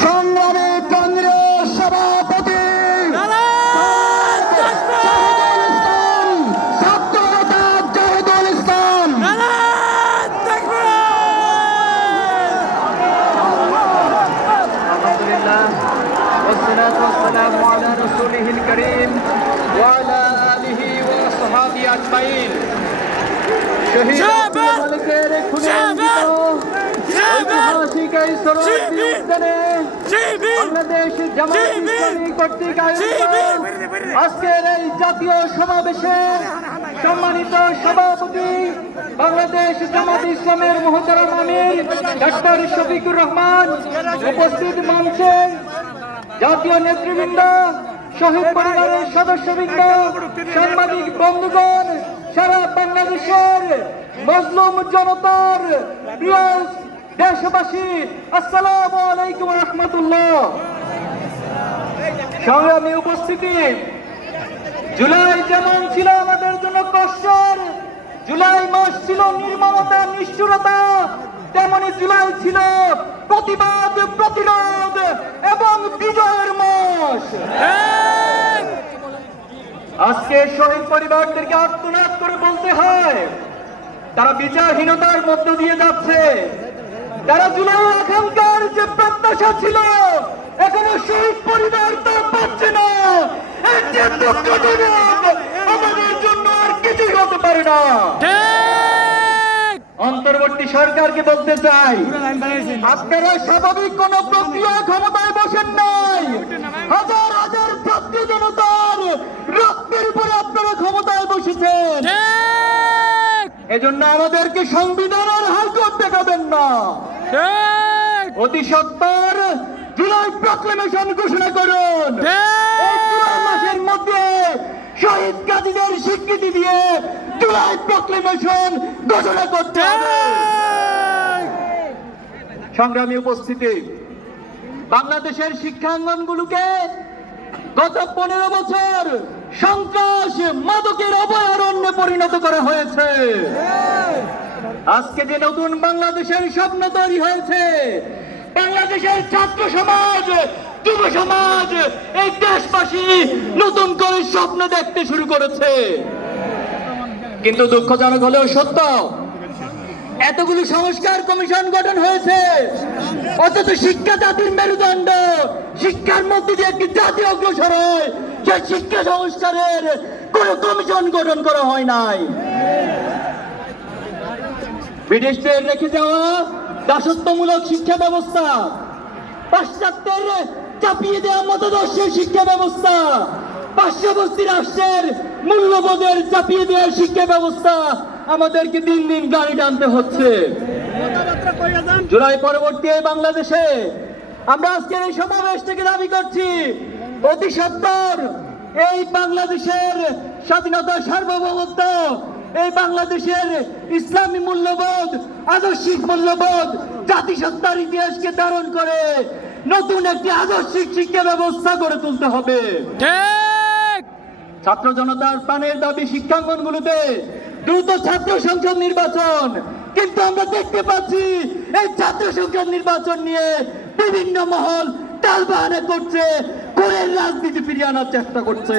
সংগ্রামী কংগ্রেস সভাপতি জাহিদুল ইসলাম ছাত্র নেতা জাহিদুল ইসলাম الحمد لله والصلاة والسلام على رسوله الكريم وعلى آله وصحابه أجمعين শহীদ শাহবাগ! আব্দুল মালিকের খুনে শাহবাগ! অঙ্কিত শাহবাগ! ঐতিহাসিক এই উদ্যানে বাংলাদেশ জামাত ইসলামী কর্তৃক আয়োজিত আজকের এই জাতীয় সমাবেশের সম্মানিত সভাপতি বাংলাদেশ জামাত ইসলামের মহতারাম আমির ডাক্তার শফিকুর রহমান উপস্থিত মঞ্চে জাতীয় নেতৃবৃন্দ শহীদ পরিবারের সদস্যবৃন্দ সাংবাদিক বন্ধুগণ সারা বাংলাদেশের মজলুম জনতার প্রিয় দেশবাসী, আসসালামু আলাইকুম রহমতুল্লাহ। সংগ্রামী উপস্থিতি, জুলাই যেমন ছিল আমাদের জন্য কষ্টর, জুলাই মাস ছিল নির্মমতা নিষ্ঠুরতা, তেমনি জুলাই ছিল প্রতিবাদ, প্রতিরোধ এবং বিজয়ের মাস। আজকে শহীদ পরিবারদেরকে আত্মনাদ করে বলতে হয়, তারা বিচারহীনতার মধ্য দিয়ে যাচ্ছে। তারা জুলাই আকাঙ্ক্ষার যে প্রত্যাশা ছিল এখনও শহীদ পরিবার তা পাচ্ছে না। আমাদের জন্য আর কিছুই হতে পারে না। অন্তর্বর্তী সরকারকে বলতে চাই আপনারা স্বাভাবিক কোন প্রক্রিয়া ক্ষমতায় বসেন নাই। হাজার হাজার ছাত্র জনতার রক্তের উপরে আপনারা ক্ষমতায় বসেছেন। এজন্য আমাদেরকে সংবিধান আর দেখাবেন না। অতি সত্তর জুলাই প্রক্লেমেশন ঘোষণা করুন। মাসের মধ্যে শহীদ গাজীদের স্বীকৃতি দিয়ে জুলাই প্রক্লেমেশন ঘোষণা করতে হবে। সংগ্রামী উপস্থিতি বাংলাদেশের শিক্ষাঙ্গনগুলোকে গত পনেরো বছর সন্ত্রাস মাদকের অভয়ারণ্যে পরিণত করা হয়েছে। আজকে যে নতুন বাংলাদেশের স্বপ্ন তৈরি হয়েছে, বাংলাদেশের ছাত্র সমাজ, যুব সমাজ, এই দেশবাসী নতুন করে স্বপ্ন দেখতে শুরু করেছে। কিন্তু দুঃখজনক হলেও সত্য, এতগুলো সংস্কার কমিশন গঠন হয়েছে, অথচ শিক্ষা জাতির মেরুদণ্ড, শিক্ষার মধ্যে যে একটি জাতি অগ্রসর হয় সে শিক্ষা সংস্কারের কোন কমিশন গঠন করা হয় নাই। ব্রিটিশদের রেখে যাওয়া দাসত্বমূলক শিক্ষা ব্যবস্থা, পাশ্চাত্যের চাপিয়ে দেওয়া মতদর্শের শিক্ষা ব্যবস্থা পার্শ্ববর্তী রাষ্ট্রের মূল্যবোধের চাপিয়ে দেওয়ার শিক্ষা ব্যবস্থা আমাদেরকে দিন দিন গাড়ি টানতে হচ্ছে। জুলাই পরবর্তী বাংলাদেশে আমরা আজকের এই সমাবেশ থেকে দাবি করছি, অতি সত্তর এই বাংলাদেশের স্বাধীনতা সার্বভৌমত্ব এই বাংলাদেশের ইসলামী মূল্যবোধ আদর্শিক মূল্যবোধ জাতিসত্তার ইতিহাসকে ধারণ করে নতুন একটি আদর্শিক শিক্ষা ব্যবস্থা গড়ে তুলতে হবে। ছাত্র জনতার প্রাণের দাবি শিক্ষাঙ্গনগুলোতে দ্রুত ছাত্র সংসদ নির্বাচন। কিন্তু আমরা দেখতে পাচ্ছি এই ছাত্র সংসদ নির্বাচন নিয়ে বিভিন্ন মহল টালবাহানা করছে কোরের রাজনীতি ফিরিয়ে আনার চেষ্টা করছে।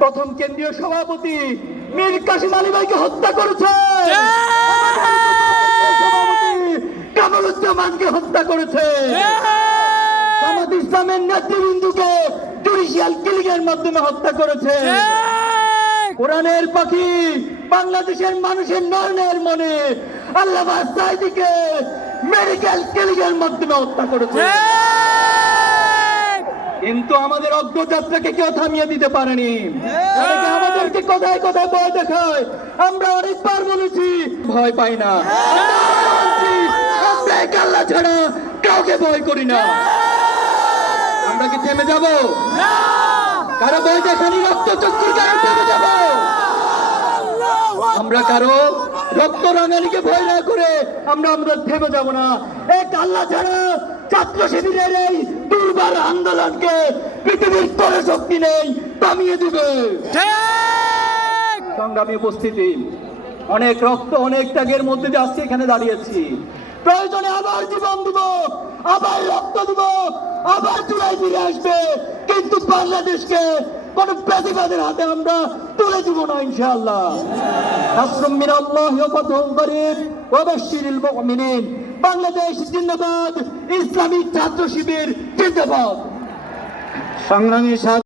প্রথম কেন্দ্রীয় সভাপতি মীর কাসিম আলী ভাইকে হত্যা করেছে। কামরুজ্জামানকে হত্যা করেছে। জামাত ইসলামের নেতৃবৃন্দকে জুডিশিয়াল কিলিং এর মাধ্যমে হত্যা করেছে। কোরআনের পাখি বাংলাদেশের মানুষের নয়নের মনে আল্লাহ সাইদিকে মেডিকেল কিলিং এর মাধ্যমে হত্যা করেছে। কিন্তু আমাদের অগ্রযাত্রাকে কেউ থামিয়ে দিতে পারেনি আমাদেরকে কোথায় কোথায় ভয় দেখায় আমরা অনেকবার বলেছি ভয় পাই না আমরা ছাড়া কাউকে ভয় করি না কি থেমে যাব কারও বৈদেশানী রক্ত চক্ষুর থেমে যাব আমরা কারও রক্ত ভয় না করে আমরা আমাদের থেমে যাব না এক আল্লাহ ছাড়া ছাত্র শিবিরের এই দুর্বার আন্দোলনকে পৃথিবীর তরে শক্তি নেই থামিয়ে দিবে। সংগ্রামী উপস্থিতি অনেক রক্ত অনেক ত্যাগের মধ্যে দিয়ে আজকে এখানে দাঁড়িয়েছি। প্রয়োজনে আবার জীবন দিব আবার রক্ত দিব আবার চুলাই ফিরে আসবে। কিন্তু বাংলাদেশকে কোন প্রতিবাদের হাতে আমরা তুলে দিব না ইনশাআল্লাহ। নাসরুম মিনাল্লাহি ওয়া ফাতহুন করিব ওয়া বাশশিরিল মুমিনিন। বাংলাদেশ জিন্দাবাদ। ইসলামিক ছাত্র শিবির জিন্দাবাদ। সংগ্রামী